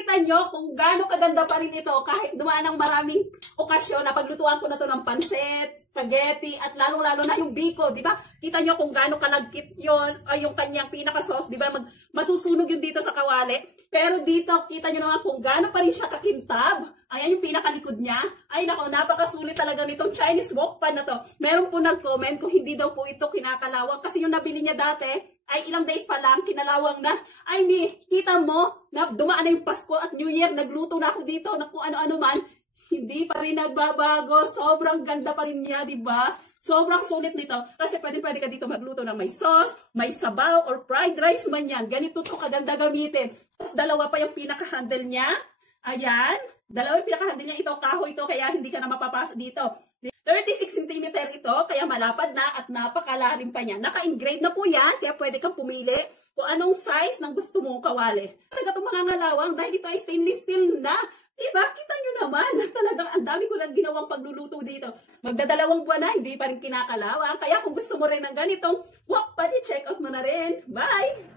Kita nyo kung gaano kaganda pa rin ito kahit dumaan ng maraming okasyon na paglutuan ko na to ng pansit, spaghetti, at lalong-lalo na yung biko, di ba? Kita nyo kung gaano kalagkit yon ay yung kanyang pinaka-sauce, di ba? Masusunog yun dito sa kawali. Pero dito, kita nyo naman kung gaano pa rin siya kakintab. Ayan yung pinakalikod niya. Ay nako, napakasulit talaga nitong Chinese wok pan na to. Meron po nag-comment kung hindi daw po ito kinakalawang kasi yung nabili niya dati ay ilang days pa lang, kinalawang na. Ay kita mo, na dumaan na yung Pasko at New Year, nagluto na ako dito, na kung ano-ano man, hindi pa rin nagbabago, sobrang ganda pa rin niya, di ba? Sobrang sulit nito, kasi pwede ka dito magluto ng may sauce, may sabaw, or fried rice man yan. Ganito to kaganda gamitin. Tapos dalawa pa yung pinaka-handle niya. Ayan, dalawa yung pinaka-handle niya, ito, kahoy ito, kaya hindi ka na mapapasok dito. 36 cm ito, kaya malapad na at napakalalim pa niya. Naka-engrave na po yan, kaya pwede kang pumili kung anong size ng gusto mong kawali. Talaga itong mga ngalawang, dahil ito ay stainless steel na. Diba? Kita nyo naman, talagang ang dami ko lang ginawang pagluluto dito. Magdadalawang buwan na, hindi pa rin kinakalawang. Kaya kung gusto mo rin ng ganitong wok pan, check out mo na rin. Bye!